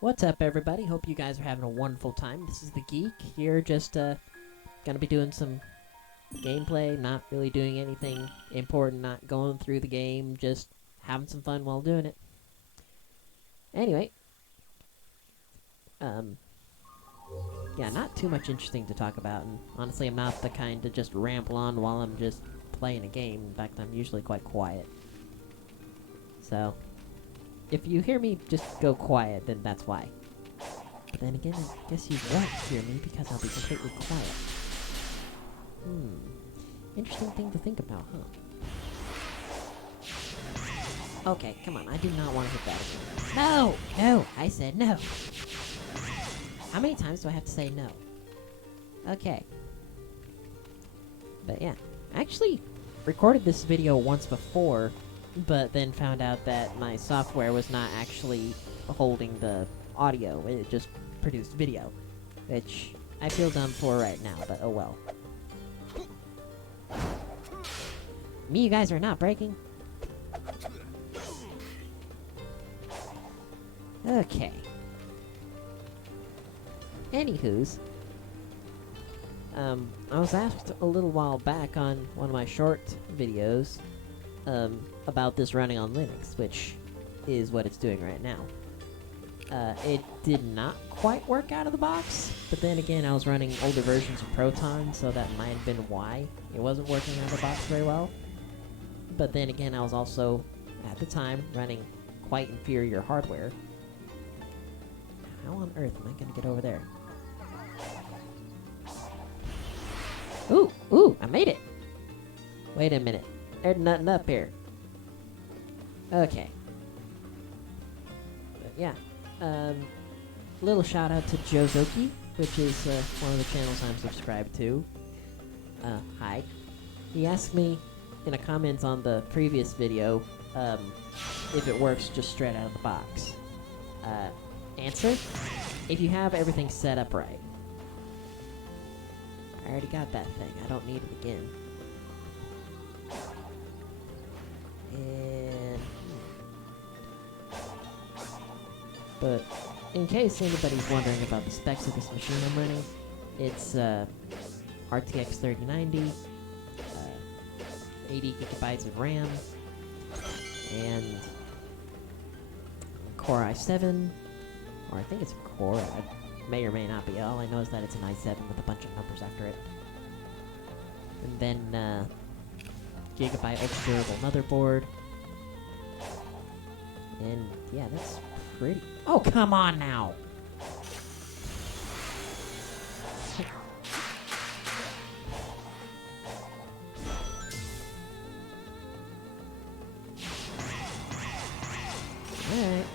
What's up, everybody? Hope you guys are having a wonderful time. This is the Geek here, just gonna be doing some gameplay, not really doing anything important, not going through the game, just having some fun while doing it. Anyway, um, yeah, not too much interesting to talk about, and honestly, I'm not the kind to just ramble on while I'm just playing a game. In fact, I'm usually quite quiet. So, if you hear me just go quiet, then that's why. But then again, I guess you won't hear me because I'll be completely quiet. Interesting thing to think about, huh? Okay, come on, I do not want to hit that again. No! No! I said no! How many times do I have to say no? Okay. But yeah, I actually recorded this video once before, but then found out that my software was not actually holding the audio, it just produced video, which I feel dumb for right now, but oh well. Me, you guys are not breaking? Okay. Anywho's, I was asked a little while back on one of my short videos, about this running on Linux, which is what it's doing right now. It did not quite work out of the box, but then again, I was running older versions of Proton, so that might have been why it wasn't working out of the box very well. But then again, I was also, at the time, running quite inferior hardware. How on earth am I gonna get over there? Ooh, I made it! Wait a minute. There's nothing up here. Okay. But yeah. Little shout out to Jozoki, which is one of the channels I'm subscribed to. Hi. He asked me in a comment on the previous video if it works just straight out of the box. Answer? If you have everything set up right. I already got that thing. I don't need it again. And but in case anybody's wondering about the specs of this machine I'm running, it's RTX 3090, 80 gigabytes of RAM, and Core i7, or I think it's Core. It may or may not be. All I know is that it's an i7 with a bunch of numbers after it. And then Gigabyte ultra durable motherboard. And yeah, that's pretty. Oh, come on now! Alright,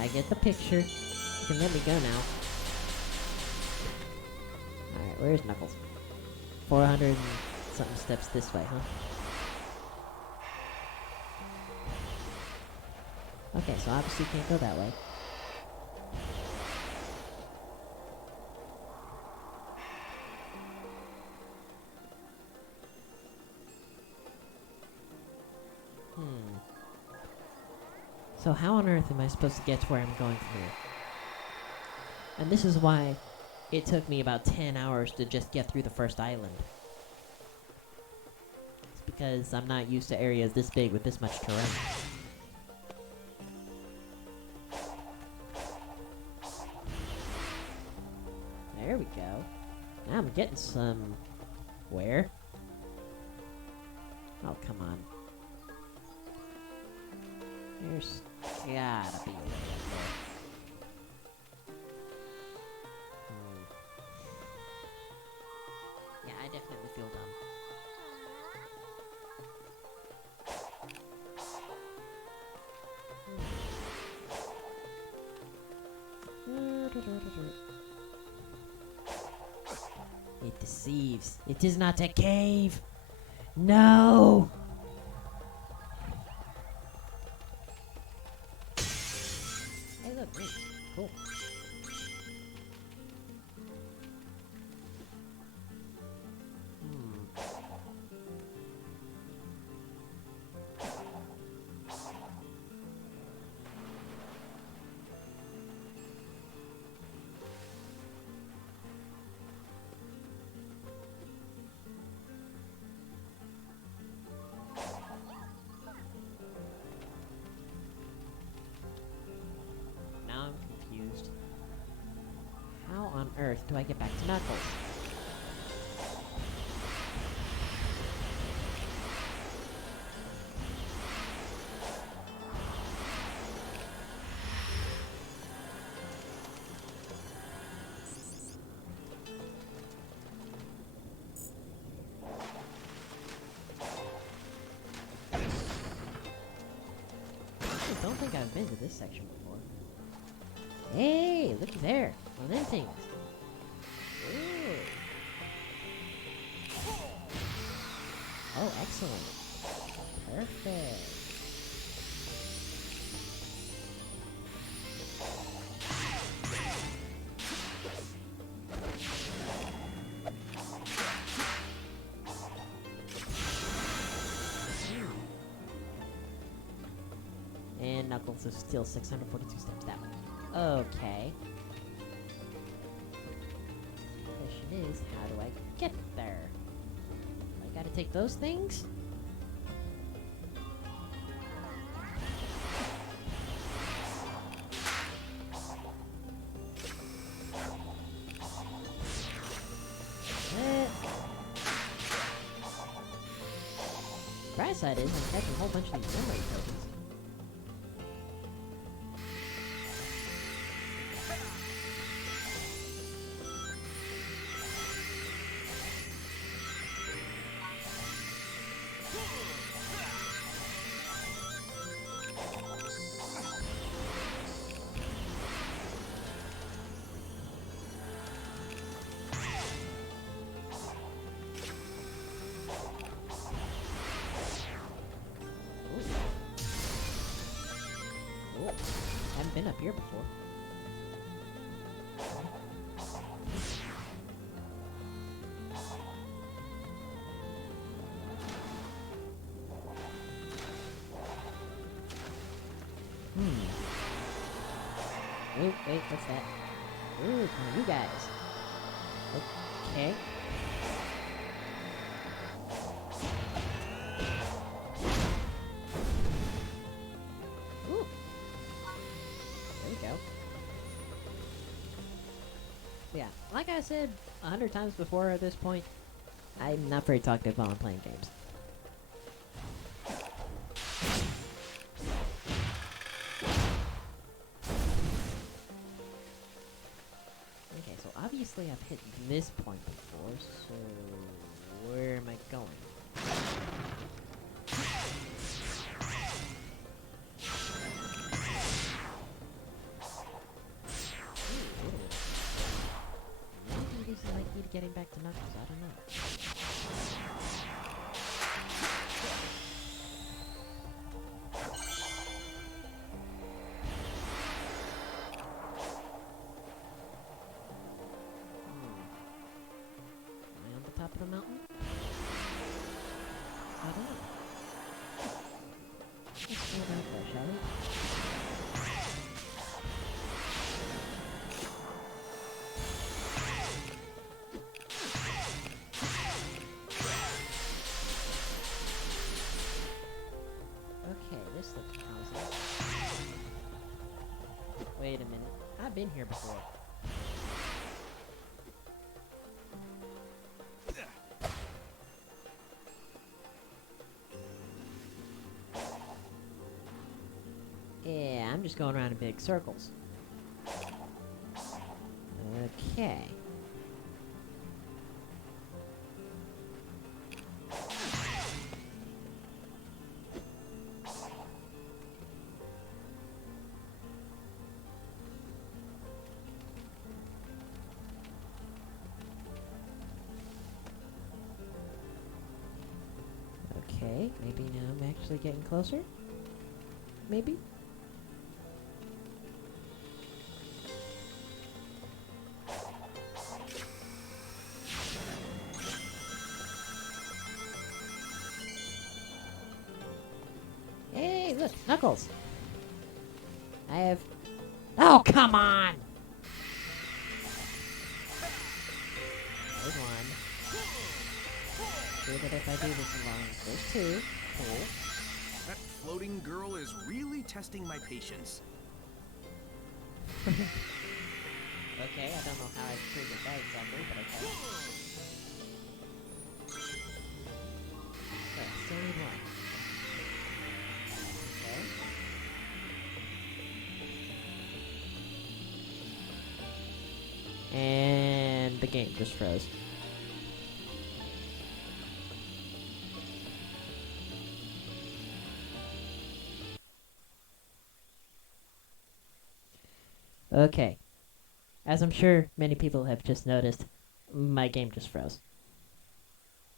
I get the picture. You can let me go now. Alright, where's Knuckles? 400 and something steps this way, huh? Okay, so obviously you can't go that way. So how on earth am I supposed to get to where I'm going from here? And this is why it took me about 10 hours to just get through the first island. It's because I'm not used to areas this big with this much terrain. There we go. Now I'm getting some... Where? Oh, come on. There's gotta be a way up there. Yeah, I definitely feel dumb. It deceives. It is not a cave. No! Hey, look, green. Cool. earth do I get back to Knuckles? I don't think I've been to this section before. Hey, looky there. One of them things. Ooh. Oh, excellent. Perfect. And Knuckles is still 642 steps that way. Okay. Question is, how do I get there? I gotta take those things? Bright side is I'm catching a whole bunch of these memory tokens. Haven't been up here before. Oh, wait, what's that? Ooh, it's one of you guys. Okay. Ooh. There we go. Yeah, like I said 100 times before at this point, I'm not very talkative while I'm playing games. Okay, so obviously I've hit this point before, so where am I going? Maybe this is my key to getting back to Knuckles, I don't know. Am I on the top of the mountain? I don't know. Let's go back there, shall we? Okay, this looks promising. Wait a minute. I've been here before. Yeah, I'm just going around in big circles. Okay. Okay, maybe now I'm actually getting closer? Maybe? Hey, look, Knuckles! I have... Oh, come on! There's one. Sure that if I do this alone, there's two. Cool. That floating girl is really testing my patience. Okay, I don't know how I triggered that exactly, but okay. Wait, I still need one. Okay. And the game just froze. Okay. As I'm sure many people have just noticed, my game just froze.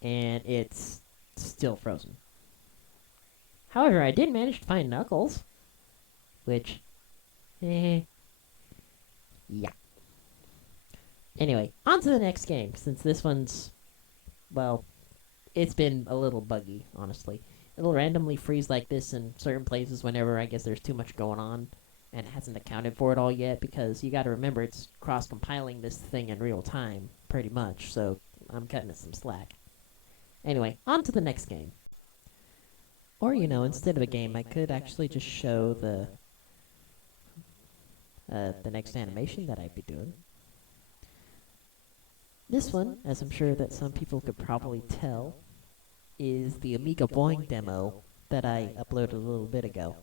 And it's still frozen. However, I did manage to find Knuckles, which, yeah. Anyway, on to the next game, since this one's, well, it's been a little buggy, honestly. It'll randomly freeze like this in certain places whenever I guess there's too much going on, and it hasn't accounted for it all yet, because you gotta remember it's cross-compiling this thing in real time, pretty much, so I'm cutting it some slack. Anyway, on to the next game. Or, instead of a game, I could actually just show the next animation that I'd be doing. This one, as I'm sure that some people could probably tell, is the Amiga Boing demo that I uploaded a little bit ago.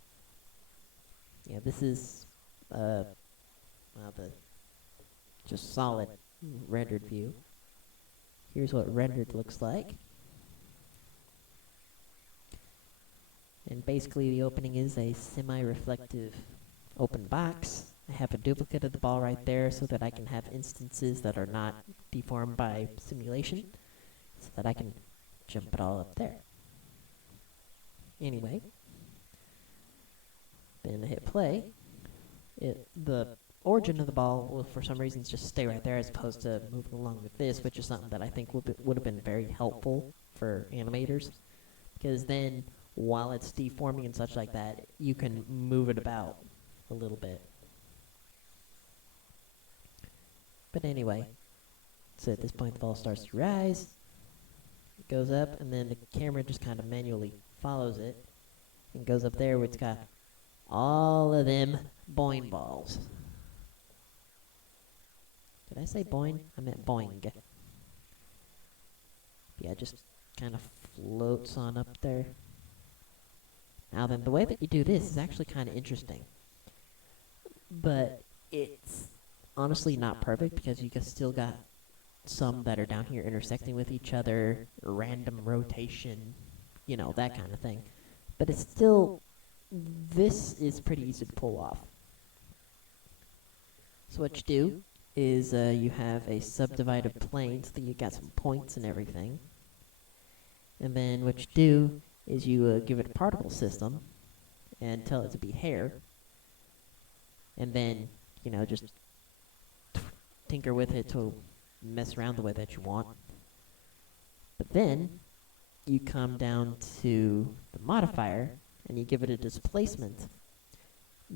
Yeah, this is the just solid rendered view. Here's what rendered looks like. And basically the opening is a semi-reflective open box. I have a duplicate of the ball right there so that I can have instances that are not deformed by simulation, so that I can jump it all up there. Anyway, then I hit play. The origin of the ball will, for some reasons, just stay right there as opposed to moving along with this, which is something that I think would have been very helpful for animators, because then, while it's deforming and such like that, you can move it about a little bit. But anyway, so at this point the ball starts to rise, it goes up, and then the camera just kind of manually follows it, and goes up there where it's got all of them boing balls. Did I say boing? I meant boing. Yeah, just kind of floats on up there. Now then, the way that you do this is actually kind of interesting. But it's honestly not perfect, because you still got some that are down here intersecting with each other, random rotation, that kind of thing. But it's still, this is pretty easy to pull off. So what you do is you have a subdivided plane so that you got some points and everything. And then what you do is you give it a particle system and tell it to be hair. And then, just tinker with it to mess around the way that you want. But then you come down to the modifier and you give it a displacement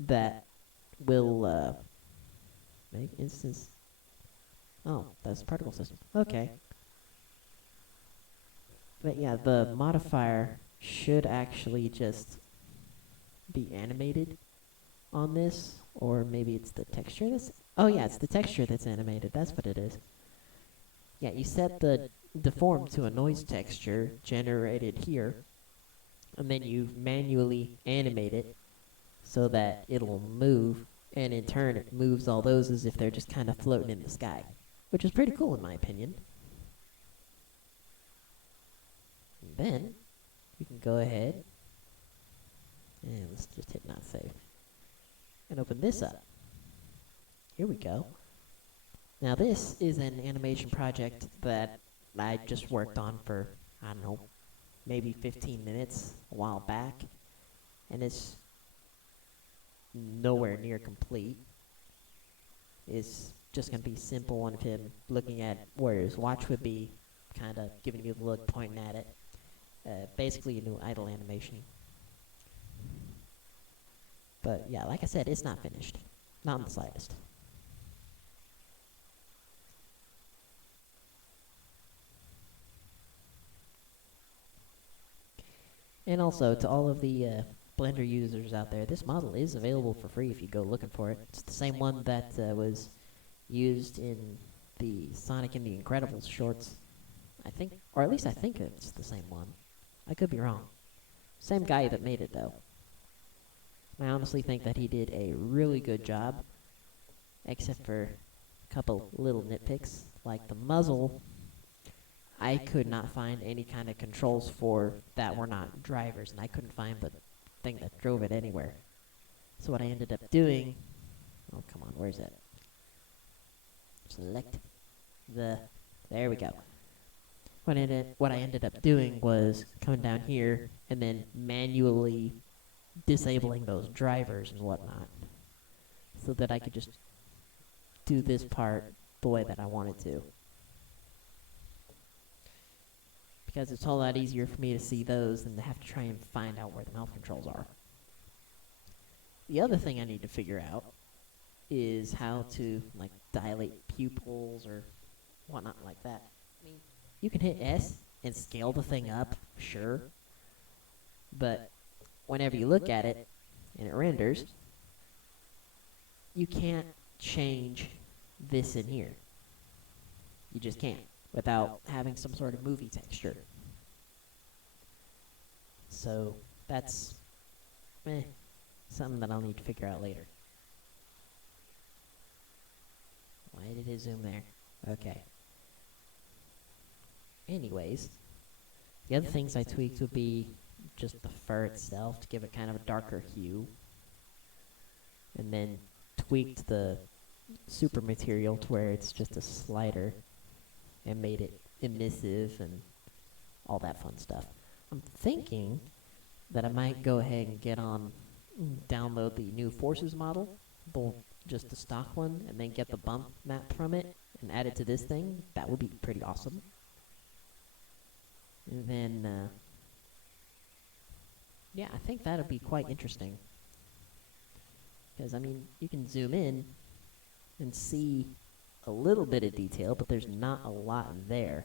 that will make instance. Oh, that's particle system. Okay. But yeah, the modifier should actually just be animated on this, or maybe it's the texture that's... Oh yeah, it's the texture that's animated. That's what it is. Yeah, you set the deform to a noise texture generated here, and then you manually animate it so that it'll move, and in turn it moves all those as if they're just kind of floating in the sky, which is pretty cool in my opinion. And then we can go ahead and let's just hit not save and open this up. Here we go. Now this is an animation project that I just worked on for, I don't know, maybe 15 minutes a while back, and it's nowhere near complete. It's just going to be simple one of him looking at where his watch would be, kind of giving you the look, pointing at it. Basically a new idle animation. But yeah, like I said, it's not finished. Not in the slightest. And also, to all of the Blender users out there, this model is available for free if you go looking for it. It's the same one that was used in the Sonic and the Incredibles shorts. I think, or at least I think it's the same one. I could be wrong. Same guy that made it, though. I honestly think that he did a really good job, except for a couple little nitpicks, like the muzzle. I could not find any kind of controls for that were not drivers, and I couldn't find the thing that drove it anywhere. So what I ended up doing, oh come on, where's it? Select there we go. What I ended up doing was coming down here and then manually disabling those drivers and whatnot, so that I could just do this part the way that I wanted to. Because it's a whole lot easier for me to see those than to have to try and find out where the mouse controls are. The other thing I need to figure out is how to, like, dilate pupils or whatnot like that. I mean, you can hit S and scale the thing up, sure, but whenever you look at it and it renders, you can't change this in here. You just can't without having some sort of movie texture. So that's something that I'll need to figure out later. Why did it zoom there? Okay. Anyways, the other things I tweaked would be just the fur itself to give it kind of a darker hue. And then tweaked the super material to where it's just a slider and made it emissive and all that fun stuff. I'm thinking that I might go ahead and download the new Forces model, just the stock one, and then get the bump map from it and add it to this thing. That would be pretty awesome. And then, yeah, I think that'll be quite interesting. Because, I mean, you can zoom in and see a little bit of detail, but there's not a lot there.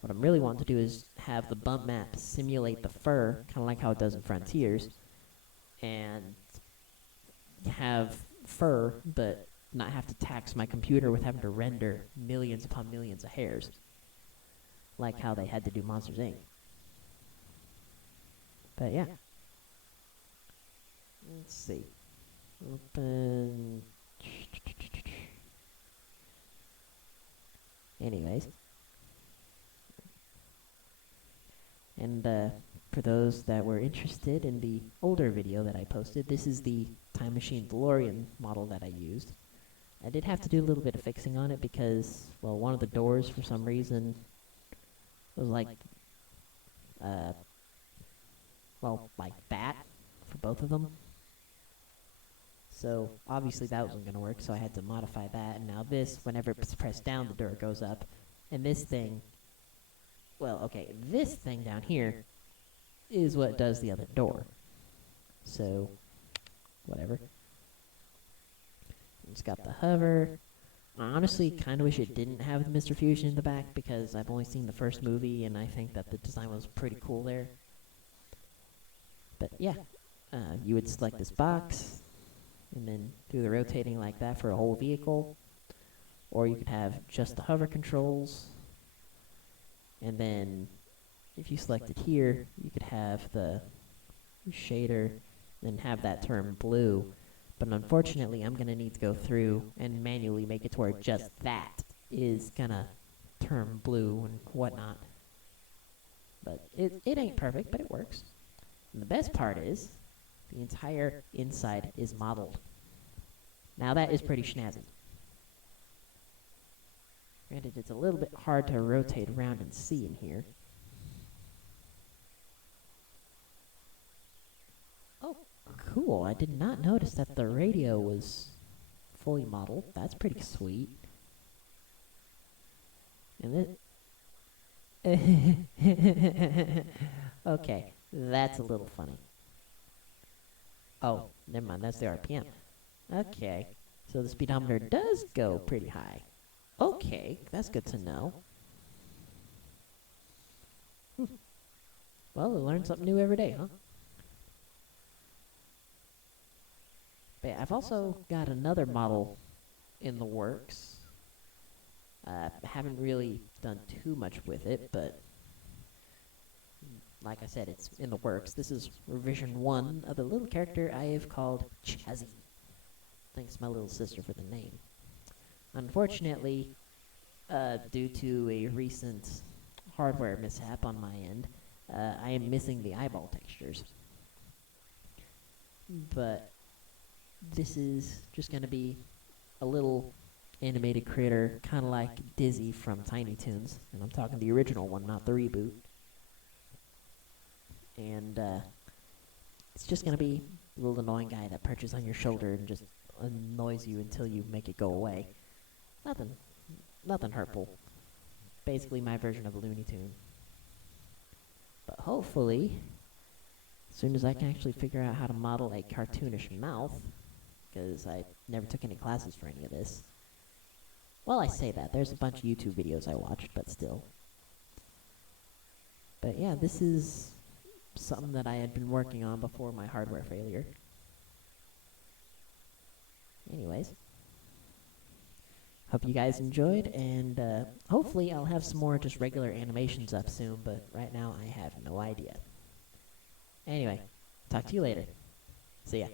What I'm really wanting to do is have the bump map simulate the fur, kind of like how it does in Frontiers, and have fur, but not have to tax my computer with having to render millions upon millions of hairs, like how they had to do Monsters, Inc. But yeah. Let's see. Open. Anyways. And for those that were interested in the older video that I posted, this is the Time Machine DeLorean model that I used. I did have to do a little bit of fixing on it because, well, one of the doors for some reason was like, like that for both of them. So obviously that wasn't going to work, so I had to modify that. And now this, whenever it's pressed down, the door goes up. And this thing, well, okay, this thing down here is what does the other door. So, whatever. It's got the hover. I honestly kind of wish it didn't have the Mr. Fusion in the back because I've only seen the first movie and I think that the design was pretty cool there. But yeah, you would select this box and then do the rotating like that for a whole vehicle. Or you could have just the hover controls. And then if you select it here, you could have the shader and have that turn blue. But unfortunately, I'm going to need to go through and manually make it to where just that is going to turn blue and whatnot. But it ain't perfect, but it works. And the best part is, the entire inside is modeled. Now that is pretty snazzy. Granted, it's a little bit hard to rotate around and see in here. Oh, cool. I did not notice that the radio was fully modeled. That's pretty sweet. And it... Okay, that's a little funny. Oh, never mind. That's the RPM. Okay, so the speedometer does go pretty high. Okay, that's good to know. Well, we learn something new every day, huh? But yeah, I've also got another model in the works Haven't really done too much with it, but like I said, it's in the works. This is revision 1 of the little character I have called Chazzy. Thanks my little sister for the name. Unfortunately, due to a recent hardware mishap on my end, I am missing the eyeball textures. But this is just going to be a little animated critter, kind of like Dizzy from Tiny Toons. And I'm talking the original one, not the reboot. And it's just going to be a little annoying guy that perches on your shoulder and just annoys you until you make it go away. Nothing hurtful. Basically my version of a Looney Tune. But hopefully, as soon as I can actually figure out how to model a cartoonish mouth, because I never took any classes for any of this. Well, I say that. There's a bunch of YouTube videos I watched, but still. But yeah, this is something that I had been working on before my hardware failure. Anyways. Hope you guys enjoyed, and hopefully I'll have some more just regular animations up soon, but right now I have no idea. Anyway, talk to you later. See ya.